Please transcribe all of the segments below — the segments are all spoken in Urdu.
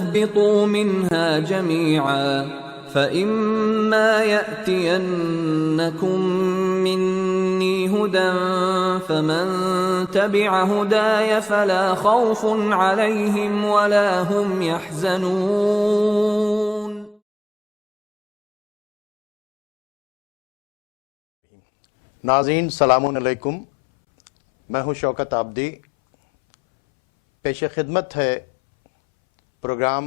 اهبطوا منها جميعا فإما يأتينكم مني هدى فمن تبع هداي فلا خوف عليهم ولا هم يحزنون. ناظرین السلام علیکم، میں ہوں شوکت آبدی. پیش خدمت ہے پروگرام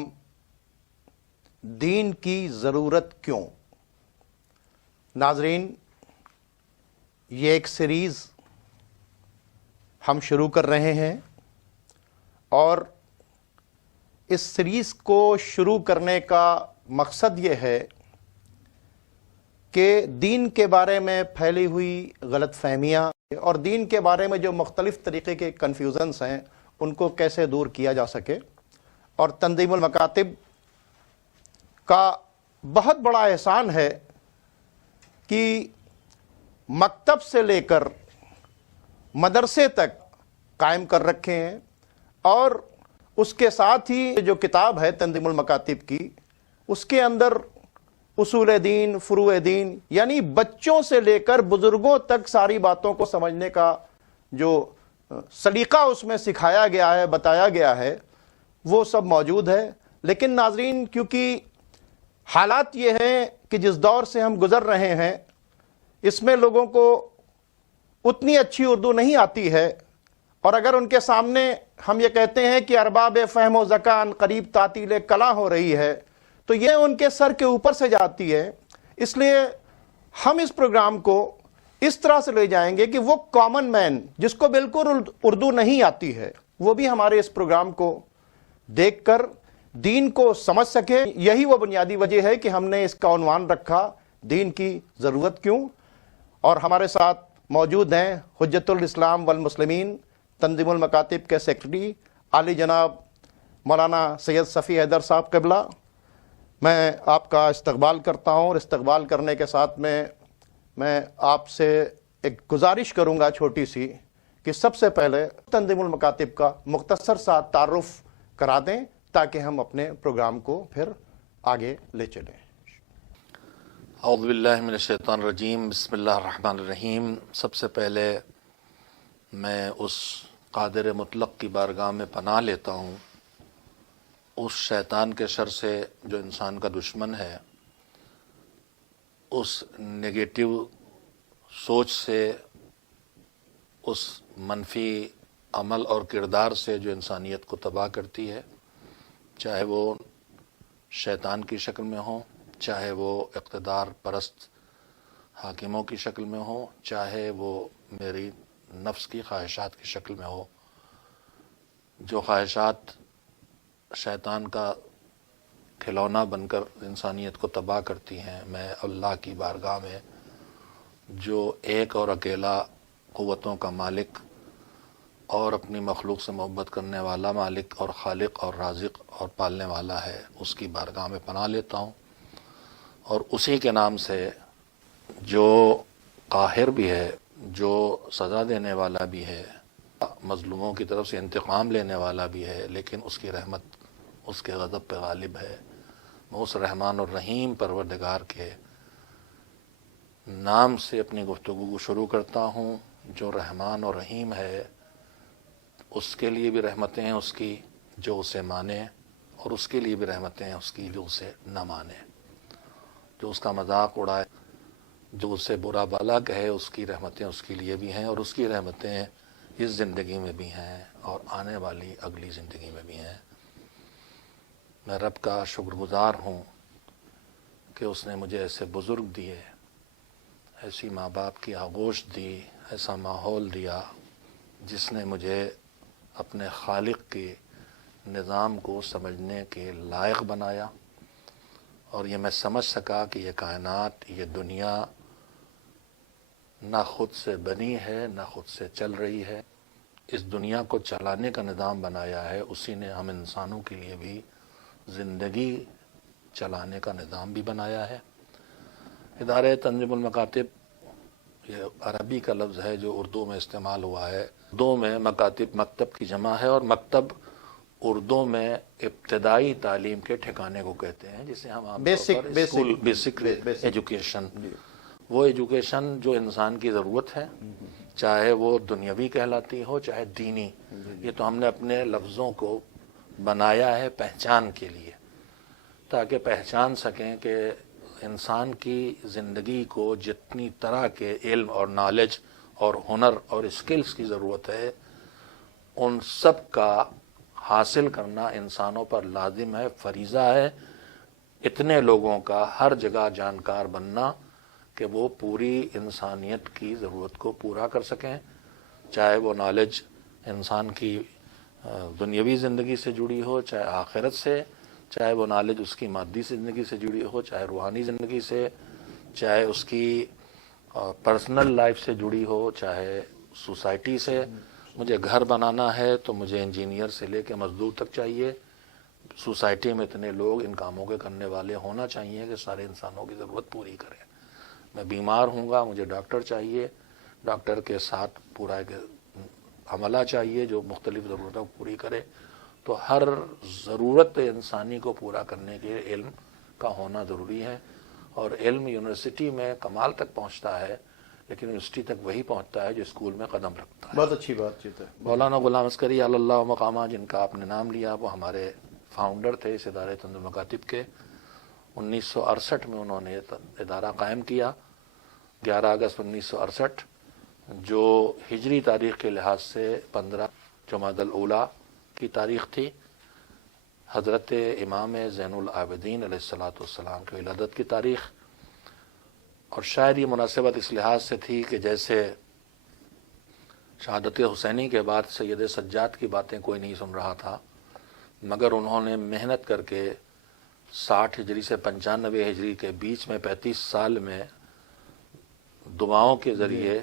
دین کی ضرورت کیوں. ناظرین، یہ ایک سیریز ہم شروع کر رہے ہیں اور اس سیریز کو شروع کرنے کا مقصد یہ ہے کہ دین کے بارے میں پھیلی ہوئی غلط فہمیاں اور دین کے بارے میں جو مختلف طریقے کے کنفیوژنس ہیں ان کو کیسے دور کیا جا سکے. اور تنظیم المکاتب کا بہت بڑا احسان ہے کہ مکتب سے لے کر مدرسے تک قائم کر رکھے ہیں، اور اس کے ساتھ ہی جو کتاب ہے تنظیم المکاتب کی، اس کے اندر اصول دین، فروع دین، یعنی بچوں سے لے کر بزرگوں تک ساری باتوں کو سمجھنے کا جو سلیقہ اس میں سکھایا گیا ہے، بتایا گیا ہے، وہ سب موجود ہے. لیکن ناظرین، کیونکہ حالات یہ ہیں کہ جس دور سے ہم گزر رہے ہیں اس میں لوگوں کو اتنی اچھی اردو نہیں آتی ہے، اور اگر ان کے سامنے ہم یہ کہتے ہیں کہ ارباب فہم و ذکاء قریب تعطیل کلاں ہو رہی ہے تو یہ ان کے سر کے اوپر سے جاتی ہے. اس لیے ہم اس پروگرام کو اس طرح سے لے جائیں گے کہ وہ کامن مین جس کو بالکل اردو نہیں آتی ہے وہ بھی ہمارے اس پروگرام کو دیکھ کر دین کو سمجھ سکے. یہی وہ بنیادی وجہ ہے کہ ہم نے اس کا عنوان رکھا دین کی ضرورت کیوں. اور ہمارے ساتھ موجود ہیں حجت الاسلام والمسلمین تنظیم المکاتب کے سیکرٹری عالی جناب مولانا سید صفی حیدر صاحب قبلہ. میں آپ کا استقبال کرتا ہوں، اور استقبال کرنے کے ساتھ میں آپ سے ایک گزارش کروں گا چھوٹی سی کہ سب سے پہلے تنظیم المکاتب کا مختصر سا تعارف کرا دیں تاکہ ہم اپنے پروگرام کو پھر آگے لے چلیں. اعوذ باللہ من الشیطان الرجیم، بسم اللہ الرحمن الرحیم. سب سے پہلے میں اس قادر مطلق کی بارگاہ میں پناہ لیتا ہوں اس شیطان کے شر سے جو انسان کا دشمن ہے، اس نگیٹو سوچ سے، اس منفی عمل اور کردار سے جو انسانیت کو تباہ کرتی ہے، چاہے وہ شیطان کی شکل میں ہو، چاہے وہ اقتدار پرست حاکموں کی شکل میں ہو، چاہے وہ میری نفس کی خواہشات کی شکل میں ہو. جو خواہشات شیطان کا کھلونا بن کر انسانیت کو تباہ کرتی ہیں، میں اللہ کی بارگاہ میں جو ایک اور اکیلا قوتوں کا مالک اور اپنی مخلوق سے محبت کرنے والا مالک اور خالق اور رازق اور پالنے والا ہے، اس کی بارگاہ میں پناہ لیتا ہوں. اور اسی کے نام سے جو قاہر بھی ہے، جو سزا دینے والا بھی ہے، مظلوموں کی طرف سے انتقام لینے والا بھی ہے، لیکن اس کی رحمت اس کے غضب پہ غالب ہے. میں اس رحمان الرحیم پروردگار کے نام سے اپنی گفتگو کو شروع کرتا ہوں جو رحمان اور رحیم ہے. اس کے لیے بھی رحمتیں ہیں اس کی جو اسے مانے، اور اس کے لیے بھی رحمتیں ہیں اس کی جو اسے نہ مانے. جو اس کا مذاق اڑائے، جو اسے برا بھلا کہے، اس کی رحمتیں اس کے لیے بھی ہیں، اور اس کی رحمتیں اس زندگی میں بھی ہیں اور آنے والی اگلی زندگی میں بھی ہیں. میں رب کا شکر گزار ہوں کہ اس نے مجھے ایسے بزرگ دیے، ایسی ماں باپ کی آغوش دی، ایسا ماحول دیا جس نے مجھے اپنے خالق کے نظام کو سمجھنے کے لائق بنایا. اور یہ میں سمجھ سکا کہ یہ کائنات، یہ دنیا نہ خود سے بنی ہے نہ خود سے چل رہی ہے. اس دنیا کو چلانے کا نظام بنایا ہے اسی نے ہم انسانوں کے لیے بھی زندگی چلانے کا نظام بھی بنایا ہے. ادارہ تنظیم المکاتب یہ عربی کا لفظ ہے جو اردو میں استعمال ہوا ہے. اردو میں مکاتب مکتب کی جمع ہے، اور مکتب اردو میں ابتدائی تعلیم کے ٹھکانے کو کہتے ہیں، جسے ہم عام طور پر بیسک ایجوکیشن، وہ ایجوکیشن جو انسان کی ضرورت ہے، چاہے وہ دنیاوی کہلاتی ہو چاہے دینی۔ یہ تو ہم نے اپنے لفظوں کو بنایا ہے پہچان کے لیے، تاکہ پہچان سکیں کہ انسان کی زندگی کو جتنی طرح کے علم اور نالج اور ہنر اور اسکلز کی ضرورت ہے، ان سب کا حاصل کرنا انسانوں پر لازم ہے، فریضہ ہے۔ اتنے لوگوں کا ہر جگہ جانکار بننا کہ وہ پوری انسانیت کی ضرورت کو پورا کر سکیں، چاہے وہ نالج انسان کی دنیاوی زندگی سے جڑی ہو چاہے آخرت سے، چاہے وہ نالج اس کی مادی زندگی سے جڑی ہو چاہے روحانی زندگی سے، چاہے اس کی پرسنل لائف سے جڑی ہو چاہے سوسائٹی سے۔ مجھے گھر بنانا ہے تو مجھے انجینئر سے لے کے مزدور تک چاہیے، سوسائٹی میں اتنے لوگ ان کاموں کے کرنے والے ہونا چاہیے کہ سارے انسانوں کی ضرورت پوری کریں۔ میں بیمار ہوں گا، مجھے ڈاکٹر چاہیے، ڈاکٹر کے ساتھ پورا ایک عملہ چاہیے جو مختلف ضرورتوں کو پوری کرے۔ تو ہر ضرورت انسانی کو پورا کرنے کے علم کا ہونا ضروری ہے، اور علم یونیورسٹی میں کمال تک پہنچتا ہے، لیکن یونیورسٹی تک وہی پہنچتا ہے جو اسکول میں قدم رکھتا ہے۔ بہت اچھی بات چیت ہے۔ مولانا غلام عسکری علی اللہ مقامہ، جن کا آپ نے نام لیا، وہ ہمارے فاؤنڈر تھے اس ادارے تنظیم المکاتب کے۔ 1968 میں انہوں نے ادارہ قائم کیا، 11 اگست 1968، جو ہجری تاریخ کے لحاظ سے 15 جمادی الاولیٰ کی تاریخ تھی، حضرت امام زین العابدین علیہ الصلوۃ والسلام کی ولادت کی تاریخ۔ اور شاید یہ مناسبت اس لحاظ سے تھی کہ جیسے شہادت حسینی کے بعد سید سجاد کی باتیں کوئی نہیں سن رہا تھا، مگر انہوں نے محنت کر کے 60 ہجری سے 95 ہجری کے بیچ میں 35 سال میں دعاؤں کے ذریعے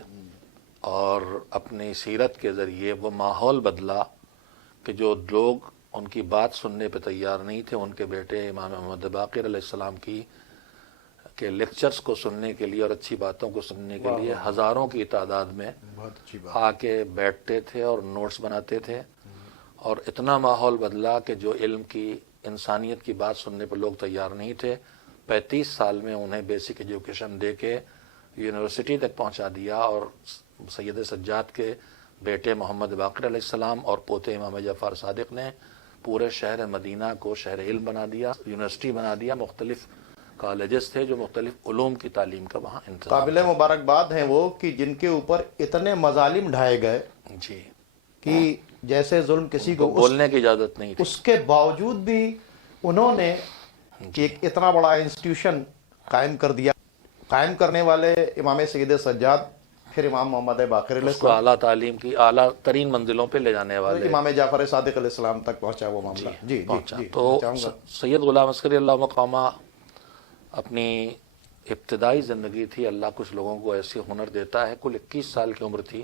اور اپنی سیرت کے ذریعے وہ ماحول بدلا کہ جو لوگ ان کی بات سننے پہ تیار نہیں تھے، ان کے بیٹے امام محمد باقر علیہ السلام کی کے لیکچرز کو سننے کے لیے اور اچھی باتوں کو سننے کے لیے ہزاروں کی تعداد میں آ کے بیٹھتے تھے اور نوٹس بناتے تھے، اور اتنا ماحول بدلا کہ جو علم کی انسانیت کی بات سننے پر لوگ تیار نہیں تھے، 35 سال میں انہیں بیسک ایجوکیشن دے کے یونیورسٹی تک پہنچا دیا، اور سید سجاد کے بیٹے محمد باقر علیہ السلام اور پوتے امام جعفر صادق نے پورے شہر مدینہ کو شہر علم بنا دیا، یونیورسٹی بنا دیا، مختلف کالجز تھے جو مختلف علوم کی تعلیم کا وہاں انتظام۔ قابل مبارکباد ہیں وہ کہ جن کے اوپر اتنے مظالم ڈھائے گئے جی، کہ جیسے ظلم کسی کو بولنے کی اجازت نہیں تھی، اس کے باوجود بھی انہوں نے ایک اتنا بڑا انسٹیٹیوشن قائم کر دیا۔ قائم کرنے والے امام سید سجاد، پھر امام محمد باقر علیہ اس کو اعلیٰ تعلیم کی اعلیٰ ترین منزلوں پہ لے جانے والے، امام جعفر صادق علیہ السلام تک پہنچا وہ معاملہ۔ جی پہنچا۔ جی تو سید غلام عسکری اللہ مقامہ اپنی ابتدائی زندگی تھی، اللہ کچھ لوگوں کو ایسے ہنر دیتا ہے، کل 21 سال کی عمر تھی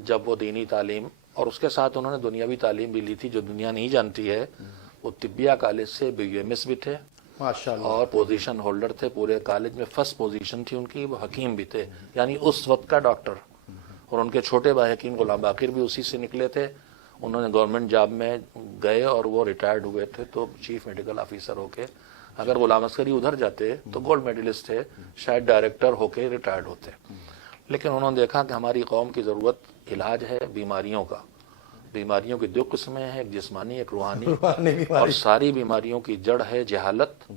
جب وہ دینی تعلیم اور اس کے ساتھ انہوں نے دنیاوی تعلیم بھی لی تھی جو دنیا نہیں جانتی ہے۔ وہ طبیہ کالج سے BUMS بھی تھے ماشاءاللہ، اور پوزیشن ہولڈر تھے، پورے کالج میں فرسٹ پوزیشن تھی ان کی۔ وہ حکیم بھی تھے، یعنی اس وقت کا ڈاکٹر، اور ان کے چھوٹے بھائی حکیم غلام باقر بھی اسی سے نکلے تھے۔ انہوں نے گورنمنٹ جاب میں گئے اور وہ ریٹائرڈ ہوئے تھے تو چیف میڈیکل آفیسر ہو کے، اگر غلام عسکری ادھر جاتے تو گولڈ میڈلسٹ تھے، شاید ڈائریکٹر ہو کے ریٹائرڈ ہوتے۔ لیکن انہوں نے دیکھا کہ ہماری قوم کی ضرورت علاج ہے بیماریوں کا، بیماریوں کی 2 قسمیں ہیں، ایک جسمانی ایک روحانی، اور ساری بیماریوں کی جڑ ہے جہالت،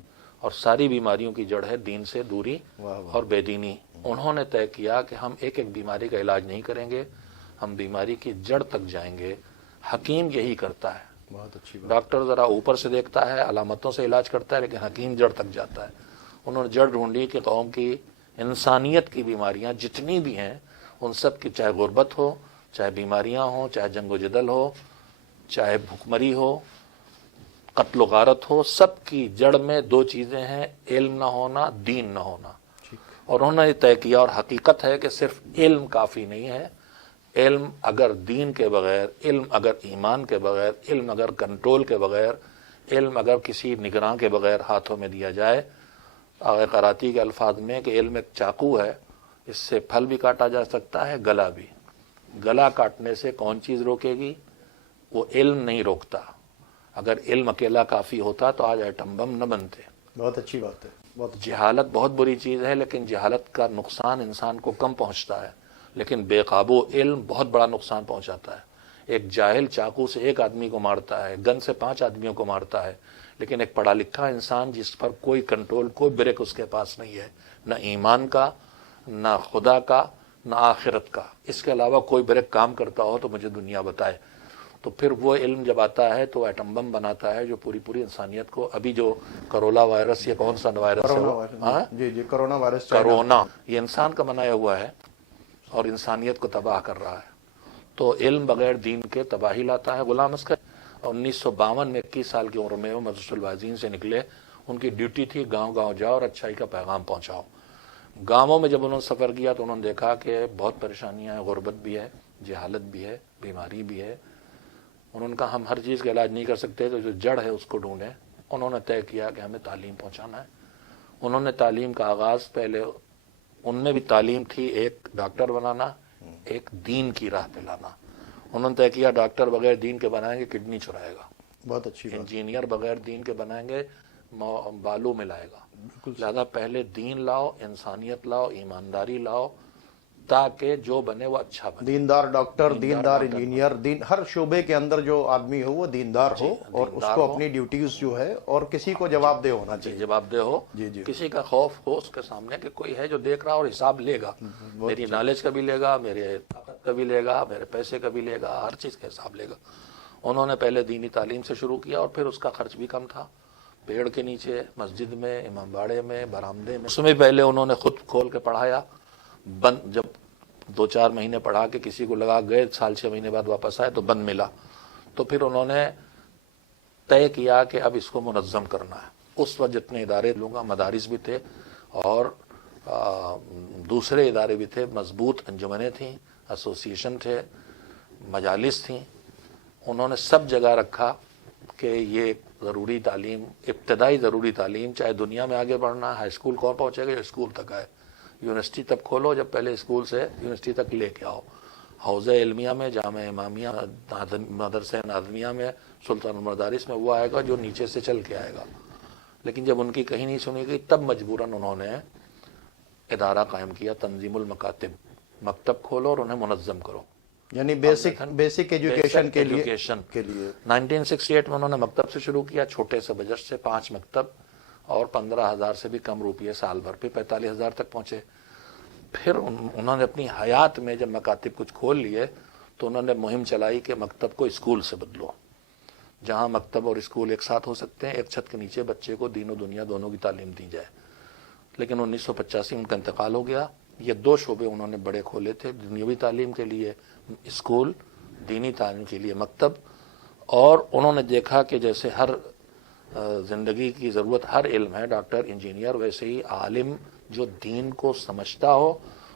اور ساری بیماریوں کی جڑ ہے دین سے دوری اور بے دینی۔ انہوں نے طے کیا کہ ہم ایک ایک بیماری کا علاج نہیں کریں گے، ہم بیماری کی جڑ تک جائیں گے۔ حکیم یہی کرتا ہے، بہت اچھی بات۔ ڈاکٹر ذرا اوپر سے دیکھتا ہے، علامتوں سے علاج کرتا ہے، لیکن حکیم جڑ تک جاتا ہے۔ انہوں نے جڑ ڈھونڈی کہ قوم کی انسانیت کی بیماریاں جتنی بھی ہیں ان سب کی، چاہے غربت ہو، چاہے بیماریاں ہوں، چاہے جنگ و جدل ہو، چاہے بھوکمری ہو، قتل و غارت ہو، سب کی جڑ میں 2 چیزیں ہیں، علم نہ ہونا، دین نہ ہونا۔ اور انہوں نے طے کیا، اور حقیقت ہے کہ صرف علم کافی نہیں ہے، علم اگر دین کے بغیر، علم اگر ایمان کے بغیر، علم اگر کنٹرول کے بغیر، علم اگر کسی نگراں کے بغیر ہاتھوں میں دیا جائے، آغا قراتی کے الفاظ میں کہ علم ایک چاقو ہے، اس سے پھل بھی کاٹا جا سکتا ہے، گلا بھی۔ گلا کاٹنے سے کون چیز روکے گی؟ وہ علم نہیں روکتا۔ اگر علم اکیلا کافی ہوتا تو آج ایٹم بم نہ بنتے. بہت اچھی بات ہے. بہت اچھی. جہالت بہت بری چیز ہے، لیکن جہالت کا نقصان انسان کو کم پہنچتا ہے، لیکن بے قابو علم بہت بڑا نقصان پہنچاتا ہے. ایک جاہل چاقو سے ایک آدمی کو مارتا ہے، گن سے 5 آدمیوں کو مارتا ہے، لیکن ایک پڑھا لکھا انسان جس پر کوئی کنٹرول، کوئی بریک اس کے پاس نہیں ہے، نہ ایمان کا، نہ خدا کا، نہ آخرت کا، اس کے علاوہ کوئی بریک کام کرتا ہو تو مجھے دنیا بتائے. تو پھر وہ علم جب آتا ہے تو ایٹم بم بناتا ہے جو پوری انسانیت کو، ابھی جو کرولا وائرس، یہ کون سا وائرس ہے وہ؟ جی کرونا وائرس، کرونا، یہ انسان کا بنایا ہوا ہے اور انسانیت کو تباہ کر رہا ہے. تو علم بغیر دین کے تباہی لاتا ہے. غلام اصغر 1952 میں 21 سال کی عمر میں وہ مدرسۃ الواعظین سے نکلے. ان کی ڈیوٹی تھی گاؤں گاؤں جاؤ اور اچھائی کا پیغام پہنچاؤ. گاؤں میں جب انہوں نے سفر کیا تو انہوں نے دیکھا کہ بہت پریشانیاں ہیں، غربت بھی ہے، جہالت بھی ہے، بیماری بھی ہے. انہوں نے کہا ہم ہر چیز کا علاج نہیں کر سکتے تو جو جڑ ہے اس کو ڈھونڈیں. انہوں نے طے کیا کہ ہمیں تعلیم پہنچانا ہے. انہوں نے تعلیم کا آغاز، پہلے ان میں بھی تعلیم تھی ایک ڈاکٹر بنانا، ایک دین کی راہ پہ لانا. انہوں نے طے کیا ڈاکٹر بغیر دین کے بنائیں گے کڈنی چرائے گا، بہت اچھی بات. انجینئر بغیر دین کے بنائیں گے بالوں میں لائے گا. لہذا پہلے دین لاؤ، انسانیت لاؤ، ایمانداری لاؤ، تاکہ جو بنے وہ اچھا بنے. دیندار ڈاکٹر، دیندار انجینئر، ہر شعبے کے اندر جو آدمی ہو وہ دیندار ہو اور اس کو اپنی ڈیوٹیز جو ہے اور کسی کو جواب دہ ہونا چاہیے. جواب دہ ہو، کسی کا خوف ہو اس کے سامنے کہ کوئی ہے جو دیکھ رہا اور حساب لے گا. میری نالج کا بھی لے گا، میرے طاقت کا بھی لے گا، میرے پیسے کا بھی لے گا، ہر چیز کا حساب لے گا. انہوں نے پہلے دینی تعلیم سے شروع کیا اور پھر اس کا خرچ بھی کم تھا. پیڑ کے نیچے، مسجد میں، امام باڑے میں، برآمدے میں. اس میں پہلے انہوں نے خود کھول کے پڑھایا. بند جب 2-4 مہینے پڑھا کے کسی کو لگا گئے، 6 مہینے بعد واپس آئے تو بند ملا. تو پھر انہوں نے طے کیا کہ اب اس کو منظم کرنا ہے. اس وقت جتنے ادارے لوں گا، مدارس بھی تھے اور دوسرے ادارے بھی تھے، مضبوط انجمنیں تھیں، ایسوسیشن تھے، مجالس تھیں. انہوں نے سب جگہ رکھا کہ یہ ضروری تعلیم، ابتدائی ضروری تعلیم، چاہے دنیا میں آگے بڑھنا، ہائی اسکول کون پہنچے گا، اسکول تک آئے. یونیورسٹی تب کھولو جب پہلے اسکول سے یونیورسٹی تک لے کے آؤ. حوزہ علمیہ میں، جامعہ امامیہ، مدرسہ ناظمیہ میں، سلطان المدارس میں وہ آئے گا جو نیچے سے چل کے آئے گا. لیکن جب ان کی کہیں نہیں سنی گئی تب مجبوراً انہوں نے ادارہ قائم کیا، تنظیم المکاتب. مکتب کھولو اور انہیں منظم کرو، یعنی بیسک ایجوکیشن کے لیے. 1968 میں انہوں نے مکتب سے شروع کیا، چھوٹے سے بجٹ سے 5 مکتب اور 15,000 سے بھی کم روپیے سال بھر پہ 45,000 تک پہنچے. پھر انہوں نے اپنی حیات میں جب مکاتب کچھ کھول لیے تو انہوں نے مہم چلائی کہ مکتب کو اسکول سے بدلو. جہاں مکتب اور اسکول ایک ساتھ ہو سکتے ہیں، ایک چھت کے نیچے بچے کو دین و دنیا دونوں کی تعلیم دی جائے. لیکن 1985 ان کا انتقال ہو گیا. یہ 2 شعبے انہوں نے بڑے کھولے تھے، دنیاوی تعلیم کے لیے اسکول، دینی تعلیم کے لیے مکتب. اور انہوں نے دیکھا کہ جیسے ہر زندگی کی ضرورت ہر علم ہے، ڈاکٹر، انجینئر، ویسے ہی عالم جو دین کو سمجھتا ہو،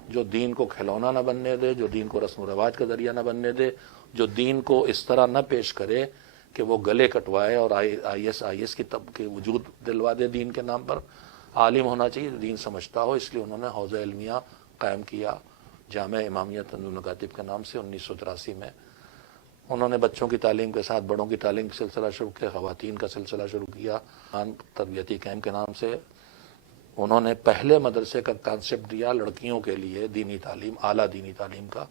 جو دین کو کھلونا نہ بننے دے، جو دین کو رسم و رواج کا ذریعہ نہ بننے دے، جو دین کو اس طرح نہ پیش کرے کہ وہ گلے کٹوائے اور آئی ایس کی وجود دلوا دے دین کے نام پر. عالم ہونا چاہیے، دین سمجھتا ہو. اس لیے انہوں نے حوزہ علمیہ قائم کیا جامعہ امامیہ تنظیم المکاتب کے نام سے 1983 میں. انہوں نے بچوں کی تعلیم کے ساتھ بڑوں کی تعلیم کا سلسلہ شروع کیا، خواتین کا سلسلہ شروع کیا. تربیتی کیمپ کے نام سے انہوں نے پہلے مدرسے کا کانسیپٹ دیا لڑکیوں کے لیے، دینی تعلیم، اعلیٰ دینی تعلیم کا.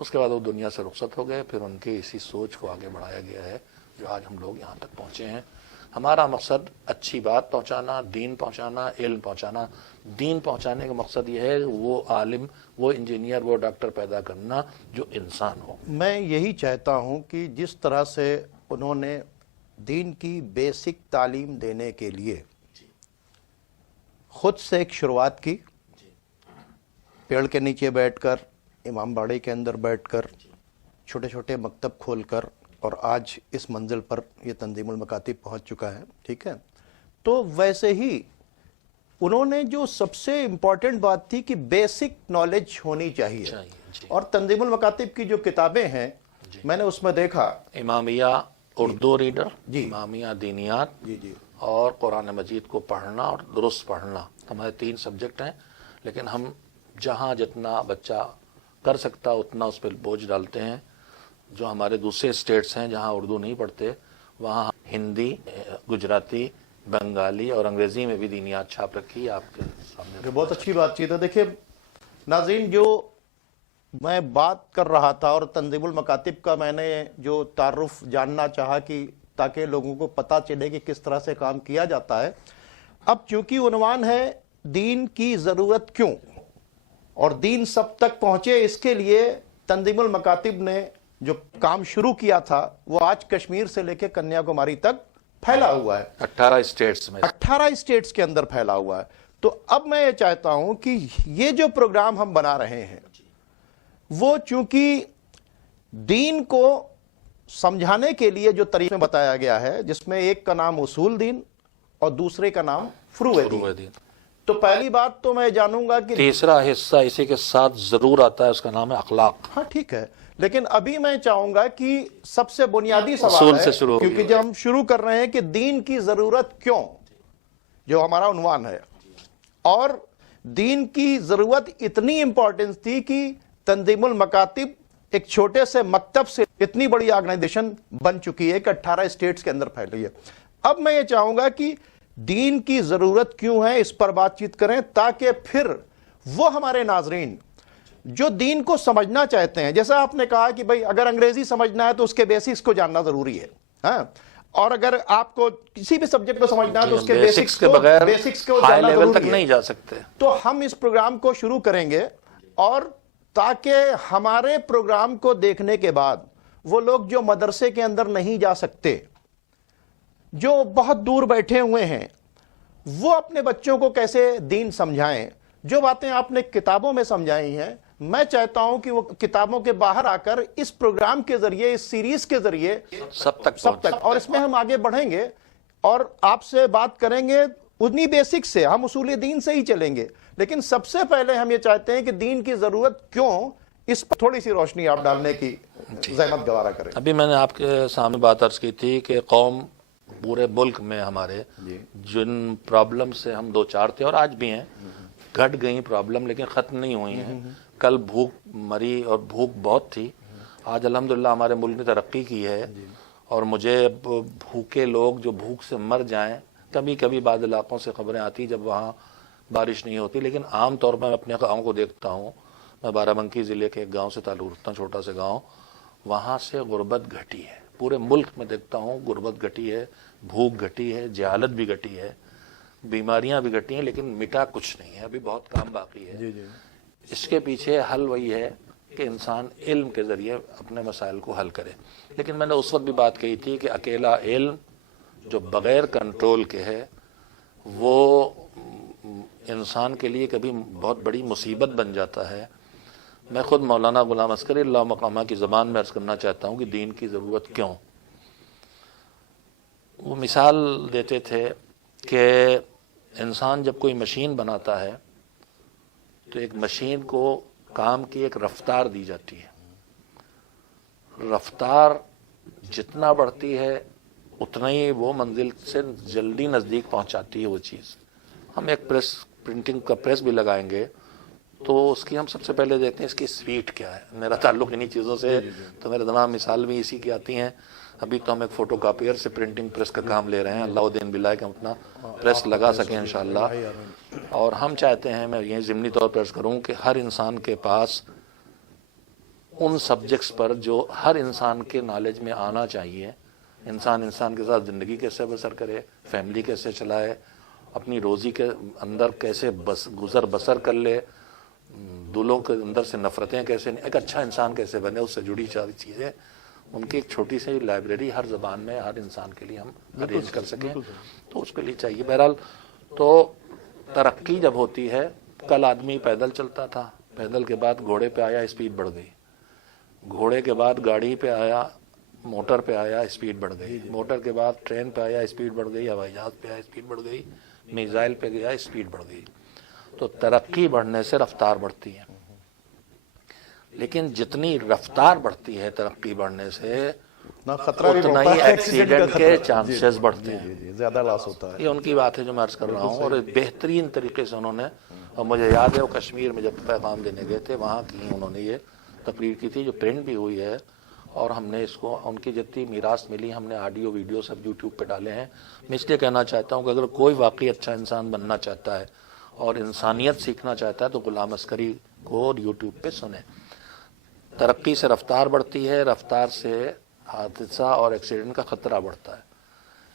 اس کے بعد وہ دنیا سے رخصت ہو گئے. پھر ان کی اسی سوچ کو آگے بڑھایا گیا ہے جو آج ہم لوگ یہاں تک پہنچے ہیں. ہمارا مقصد اچھی بات پہنچانا، دین پہنچانا، علم پہنچانا. دین پہنچانے کا مقصد یہ ہے وہ عالم، وہ انجینئر، وہ ڈاکٹر پیدا کرنا جو انسان ہو. میں یہی چاہتا ہوں کہ جس طرح سے انہوں نے دین کی بیسک تعلیم دینے کے لیے خود سے ایک شروعات کی، پیڑ کے نیچے بیٹھ کر، امام باڑے کے اندر بیٹھ کر، چھوٹے چھوٹے مکتب کھول کر، اور آج اس منزل پر یہ تنظیم المکاتب پہنچ چکا ہے. ٹھیک ہے، تو ویسے ہی انہوں نے جو سب سے امپورٹنٹ بات تھی کہ بیسک نالج ہونی چاہیے. اور تنظیم المکاتب کی جو کتابیں ہیں میں نے اس میں دیکھا، امامیہ اردو ریڈر، امامیہ دینیات، اور قرآن مجید کو پڑھنا اور درست پڑھنا، ہمارے 3 سبجیکٹ ہیں. لیکن ہم جہاں جتنا بچہ کر سکتا اتنا اس پہ بوجھ ڈالتے ہیں. جو ہمارے دوسرے اسٹیٹس ہیں جہاں اردو نہیں پڑھتے، وہاں ہندی، گجراتی، بنگالی اور انگریزی میں بھی دینیات چھاپ رکھی ہے آپ کے سامنے۔ بہت اچھی بات چیت ہے۔ دیکھیے ناظرین، جو میں بات کر رہا تھا اور تنظیم المکاتب کا میں نے جو تعارف جاننا چاہا کہ تاکہ لوگوں کو پتہ چلے کہ کس طرح سے کام کیا جاتا ہے، اب چونکہ عنوان ہے دین کی ضرورت کیوں، اور دین سب تک پہنچے، اس کے لیے تنظیم المکاتب نے جو کام شروع کیا تھا وہ آج کشمیر سے لے کے کنیا کماری تک پھیلا ہوا ہے، 18 اسٹیٹس میں، 18 اسٹیٹس کے اندر پھیلا ہوا ہے۔ تو اب میں یہ چاہتا ہوں کہ یہ جو پروگرام ہم بنا رہے ہیں وہ چونکہ دین کو سمجھانے کے لیے جو طریقے بتایا گیا ہے، جس میں ایک کا نام اصول دین اور دوسرے کا نام فروع دین، تو پہلی بات تو میں جانوں گا کہ تیسرا حصہ اسی کے ساتھ ضرور آتا ہے، اس کا نام ہے اخلاق۔ ہاں ٹھیک ہے، لیکن ابھی میں چاہوں گا کہ سب سے بنیادی سوال اصول ہے، سے شروع ہوگی۔ کیونکہ جب ہم شروع کر رہے ہیں کہ دین کی ضرورت کیوں، جو ہمارا عنوان ہے، اور دین کی ضرورت اتنی امپورٹنس تھی کہ تنظیم المکاتب ایک چھوٹے سے مکتب سے اتنی بڑی آرگنائزیشن بن چکی ہے کہ 18 اسٹیٹس کے اندر پھیلی ہے۔ اب میں یہ چاہوں گا کہ دین کی ضرورت کیوں ہے اس پر بات چیت کریں، تاکہ پھر وہ ہمارے ناظرین جو دین کو سمجھنا چاہتے ہیں، جیسا آپ نے کہا کہ بھئی اگر انگریزی سمجھنا ہے تو اس کے بیسکس کو جاننا ضروری ہے، ہاں، اور اگر آپ کو کسی بھی سبجیکٹ کو سمجھنا ہے تو اس کے بیسکس کے بغیر کو ہائی جاننا لیول تک ضروری ہے۔ نہیں جا سکتے۔ تو ہم اس پروگرام کو شروع کریں گے، اور تاکہ ہمارے پروگرام کو دیکھنے کے بعد وہ لوگ جو مدرسے کے اندر نہیں جا سکتے، جو بہت دور بیٹھے ہوئے ہیں، وہ اپنے بچوں کو کیسے دین سمجھائیں۔ جو باتیں آپ نے کتابوں میں سمجھائی ہیں، میں چاہتا ہوں کہ وہ کتابوں کے باہر آ کر اس پروگرام کے ذریعے، اس سیریز کے ذریعے سب تک اور اس میں ہم آگے بڑھیں گے اور آپ سے بات کریں گے انہی بیسک سے، ہم اصول دین سے ہی چلیں گے، لیکن سب سے پہلے ہم یہ چاہتے ہیں کہ دین کی ضرورت کیوں، اس پر تھوڑی سی روشنی آپ ڈالنے کی زحمت گوارا کریں۔ ابھی میں نے آپ کے سامنے بات عرض کی تھی کہ قوم پورے ملک میں ہمارے جن پرابلم سے ہم دو چار تھے اور آج بھی ہیں، گھٹ گئی پرابلم لیکن ختم نہیں ہوئی ہیں۔ کل بھوک مری اور بھوک بہت تھی، آج الحمدللہ ہمارے ملک نے ترقی کی ہے، اور مجھے بھوکے لوگ جو بھوک سے مر جائیں، کبھی کبھی بعض علاقوں سے خبریں آتی جب وہاں بارش نہیں ہوتی، لیکن عام طور پر میں اپنے گاؤں کو دیکھتا ہوں۔ میں بارہ بنکی ضلع کے ایک گاؤں سے تعلق رکھتا ہوں، چھوٹا سا گاؤں، وہاں سے غربت گھٹی ہے۔ پورے ملک میں دیکھتا ہوں غربت گھٹی ہے، بھوک گھٹی ہے، جہالت بھی گھٹی ہے، بیماریاں بھی گھٹی ہیں، لیکن مٹا کچھ نہیں ہے، ابھی بہت کام باقی ہے۔ اس کے پیچھے حل وہی ہے کہ انسان علم کے ذریعے اپنے مسائل کو حل کرے۔ لیکن میں نے اس وقت بھی بات کہی تھی کہ اکیلا علم جو بغیر کنٹرول کے ہے، وہ انسان کے لیے کبھی بہت بڑی مصیبت بن جاتا ہے۔ میں خود مولانا غلام عسکری اللہ مقامہ کی زبان میں عرض کرنا چاہتا ہوں کہ دین کی ضرورت کیوں۔ وہ مثال دیتے تھے کہ انسان جب کوئی مشین بناتا ہے تو ایک مشین کو کام کی ایک رفتار دی جاتی ہے، رفتار جتنا بڑھتی ہے اتنا ہی وہ منزل سے جلدی نزدیک پہنچاتی ہے وہ چیز۔ ہم ایک پرنٹنگ کا پریس بھی لگائیں گے تو اس کی ہم سب سے پہلے دیکھتے ہیں اس کی سپیڈ کیا ہے۔ میرا تعلق انہی چیزوں سے ہے تو میرے دماغ مثال بھی اسی کی آتی ہیں۔ ابھی تو ہم ایک فوٹو کاپیئر سے پرنٹنگ پریس کا کام لے رہے ہیں، اللہ دین بلائے کہ ہم اپنا پریس لگا سکیں انشاءاللہ۔ اور ہم چاہتے ہیں، میں یہ ضمنی طور پر عرض کروں کہ ہر انسان کے پاس ان سبجیکٹس پر جو ہر انسان کے نالج میں آنا چاہیے، انسان کے ساتھ زندگی کیسے بسر کرے، فیملی کیسے چلائے، اپنی روزی کے اندر کیسے گزر بسر کر لے، دلوں کے اندر سے نفرتیں کیسے، ایک اچھا انسان کیسے بنے، اس سے جڑی ساری چیزیں، ان کی ایک چھوٹی سی لائبریری ہر زبان میں ہر انسان کے لیے ہم ارینج کر سکیں تو اس کے لیے چاہیے۔ بہرحال تو ترقی جب ہوتی ہے، کل آدمی پیدل چلتا تھا، پیدل کے بعد گھوڑے پہ آیا، اسپیڈ بڑھ گئی، گھوڑے کے بعد گاڑی پہ آیا، موٹر پہ آیا، اسپیڈ بڑھ گئی، موٹر کے بعد ٹرین پہ آیا، اسپیڈ بڑھ گئی، ہوائی جہاز پہ آیا، اسپیڈ بڑھ گئی، میزائل پہ گیا، اسپیڈ بڑھ گئی۔ تو ترقی بڑھنے سے رفتار بڑھتی ہے، لیکن جتنی رفتار بڑھتی ہے ترقی بڑھنے سے اتنا ہی ایکسیڈنٹ کے چانسز بڑھتے ہیں، زیادہ لاس ہوتا ہے۔ یہ ان کی بات ہے جو میں عرض کر رہا ہوں، اور بہترین طریقے سے انہوں نے، اور مجھے یاد ہے وہ کشمیر میں جب پیغام دینے گئے تھے وہاں کی انہوں نے یہ تقریر کی تھی جو پرنٹ بھی ہوئی ہے اور ہم نے اس کو ان کی جتنی میراث ملی ہم نے آڈیو ویڈیو سب یوٹیوب پہ ڈالے ہیں. میں اس لیے کہنا چاہتا ہوں کہ اگر کوئی واقعی اچھا انسان بننا چاہتا ہے اور انسانیت سیکھنا چاہتا ہے تو غلام عسکری کو یوٹیوب پہ سنیں. ترقی سے رفتار بڑھتی ہے, رفتار سے حادثہ اور ایکسیڈنٹ کا خطرہ بڑھتا ہے.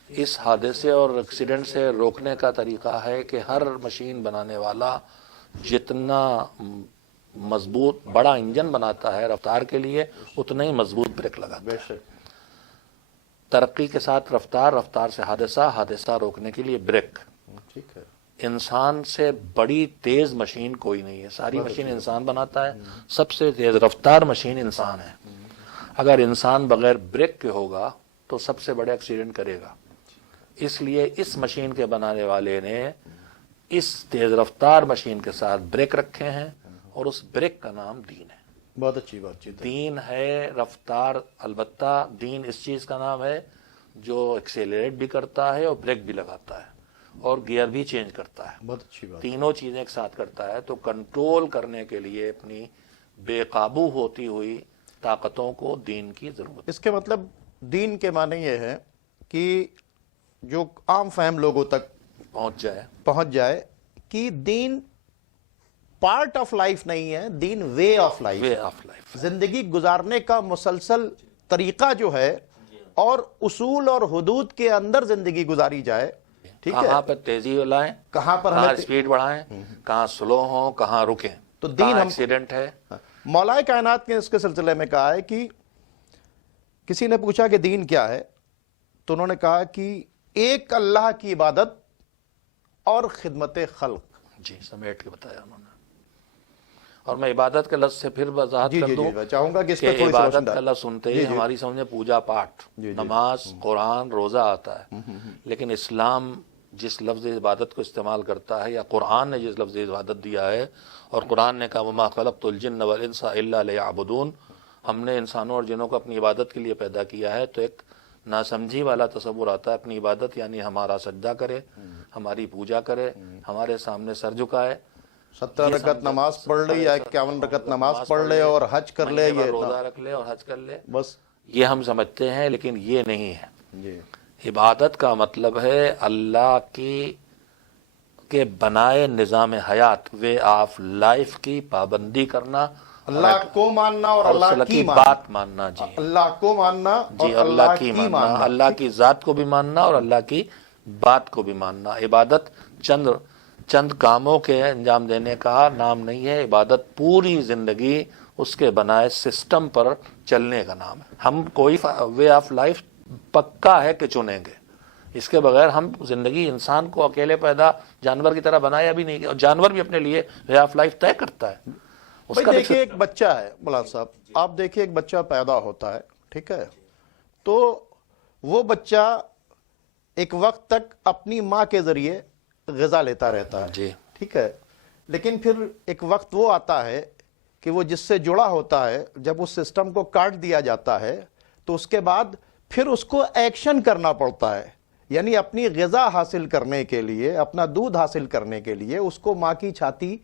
اس حادثے اور ایکسیڈنٹ سے روکنے کا طریقہ ہے کہ ہر مشین بنانے والا جتنا مضبوط بڑا انجن بناتا ہے رفتار کے لیے اتنا ہی مضبوط بریک لگاتا ہے. ترقی کے ساتھ رفتار, رفتار سے حادثہ, حادثہ روکنے کے لیے بریک. ٹھیک ہے. انسان سے بڑی تیز مشین کوئی نہیں ہے, ساری مشین انسان بناتا ہے. سب سے تیز رفتار مشین انسان ہے. اگر انسان بغیر بریک کے ہوگا تو سب سے بڑے ایکسیڈنٹ کرے گا. اس لیے اس مشین کے بنانے والے نے اس تیز رفتار مشین کے ساتھ بریک رکھے ہیں اور اس بریک کا نام دین ہے. بہت اچھی بات چیت. دین ہے رفتار, البتہ دین اس چیز کا نام ہے جو ایکسیلریٹ بھی کرتا ہے اور بریک بھی لگاتا ہے اور گیئر بھی چینج کرتا ہے. بہت اچھی بات. تینوں چیزیں ایک ساتھ کرتا ہے. تو کنٹرول کرنے کے لیے اپنی بے قابو ہوتی ہوئی طاقتوں کو دین کی ضرورت. اس کے مطلب دین کے معنی یہ ہے کہ جو عام فہم لوگوں تک پہنچ جائے کہ دین پارٹ آف لائف نہیں ہے, then way of life. Way of life, زندگی گزارنے کا مسلسل طریقہ جو ہے اور اصول اور حدود کے اندر زندگی گزاری جائے. ٹھیک ہے. کہاں پر تیزی لائیں, کہاں پر کہاں اسپیڈ بڑھائیں, کہاں سلو ہوں, کہاں رکیں, تو دین کہاں ایکسیڈنٹ ہے. مولا کائنات نے اس کے سلسلے میں کہا ہے کہ کسی نے پوچھا کہ دین کیا ہے تو انہوں نے کہا کہ ایک اللہ کی عبادت اور خدمت خلق. جی سمیٹ کے بتایا انہوں نے. اور میں عبادت کے لفظ سے پھر وضاحت کر دوں چاہوں گا کہ عبادت کا لفظ سنتے ہی ہماری سمجھ پوجا پاٹ, نماز, قرآن, روزہ آتا ہے. لیکن اسلام جس لفظ عبادت کو استعمال کرتا ہے یا قرآن نے جس لفظ عبادت دیا ہے, اور قرآن نے کہا وما خلقت الجن والانس الا لیعبدون, ہم نے انسانوں اور جنوں کو اپنی عبادت کے لیے پیدا کیا ہے. تو ایک ناسمجھی والا تصور آتا ہے. اپنی عبادت یعنی ہمارا سجدہ کرے, ہماری پوجا کرے, ہمارے سامنے سر جھکائے, 17 رکعت نماز پڑھ لے یا 51 رکعت نماز پڑھ لے اور حج کر لے, یہ روزہ رکھ لے اور حج کر لے, بس یہ ہم سمجھتے ہیں. لیکن یہ نہیں ہے. جی عبادت کا مطلب ہے اللہ کی کے بنائے نظام حیات, وے آف لائف کی پابندی کرنا, اللہ کو ماننا اور اللہ کی بات ماننا. جی اللہ کو ماننا اور اللہ کی ماننا, اللہ کی ذات کو بھی ماننا اور اللہ کی بات کو بھی ماننا. عبادت چند کاموں کے انجام دینے کا نام نہیں ہے. عبادت پوری زندگی اس کے بنائے سسٹم پر چلنے کا نام ہے. ہم کوئی وے آف لائف پکا ہے کہ چنیں گے, اس کے بغیر ہم زندگی انسان کو اکیلے پیدا جانور کی طرح بنایا بھی نہیں, اور جانور بھی اپنے لیے وے آف لائف طے کرتا ہے. دیکھیے ایک بچہ ہے مولانا صاحب, آپ دیکھیے ایک بچہ پیدا ہوتا ہے, ٹھیک ہے, تو وہ بچہ ایک وقت تک اپنی ماں کے ذریعے غذا لیتا رہتا ہے. جی ٹھیک ہے. لیکن پھر ایک وقت وہ آتا ہے کہ وہ جس سے جڑا ہوتا ہے, جب اس سسٹم کو کاٹ دیا جاتا ہے تو اس کے بعد پھر اس کو ایکشن کرنا پڑتا ہے. یعنی اپنی غذا حاصل کرنے کے لیے, اپنا دودھ حاصل کرنے کے لیے اس کو ماں کی چھاتی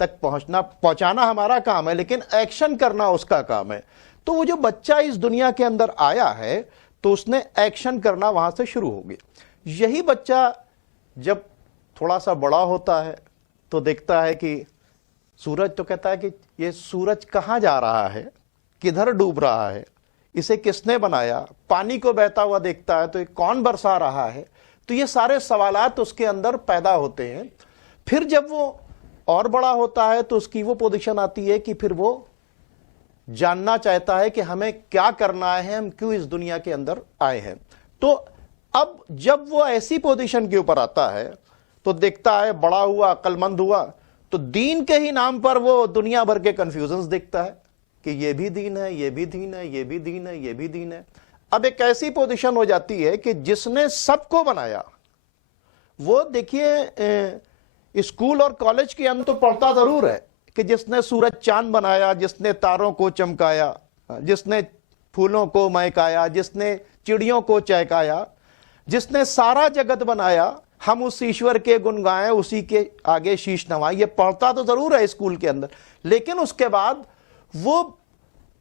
تک پہنچانا ہمارا کام ہے, لیکن ایکشن کرنا اس کا کام ہے. تو وہ جو بچہ اس دنیا کے اندر آیا ہے تو اس نے ایکشن کرنا وہاں سے شروع ہو گیا. یہی بچہ جب تھوڑا سا بڑا ہوتا ہے تو دیکھتا ہے کہ سورج, تو کہتا ہے کہ یہ سورج کہاں جا رہا ہے, کدھر ڈوب رہا ہے, اسے کس نے بنایا, پانی کو بہتا ہوا دیکھتا ہے تو یہ کون برسا رہا ہے. تو یہ سارے سوالات اس کے اندر پیدا ہوتے ہیں. پھر جب وہ اور بڑا ہوتا ہے تو اس کی وہ پوزیشن آتی ہے کہ پھر وہ جاننا چاہتا ہے کہ ہمیں کیا کرنا ہے, ہم کیوں اس دنیا کے اندر آئے ہیں. تو اب جب وہ ایسی پوزیشن کے اوپر آتا ہے تو دیکھتا ہے بڑا ہوا, عقل مند ہوا, تو دین کے ہی نام پر وہ دنیا بھر کے کنفیوژنز دیکھتا ہے کہ یہ بھی دین ہے, یہ بھی دین ہے, یہ بھی دین ہے, یہ بھی دین ہے. اب ایک ایسی پوزیشن ہو جاتی ہے کہ جس نے سب کو بنایا, وہ دیکھیے اسکول اور کالج کے اندر تو پڑھتا ضرور ہے کہ جس نے سورج چاند بنایا, جس نے تاروں کو چمکایا, جس نے پھولوں کو مہکایا, جس نے چڑیوں کو چہکایا, جس نے سارا جگت بنایا, ہم اس ایشور کے گن گائیں, اسی کے آگے شیش نوائیں. یہ پڑھتا تو ضرور ہے اسکول کے اندر, لیکن اس کے بعد وہ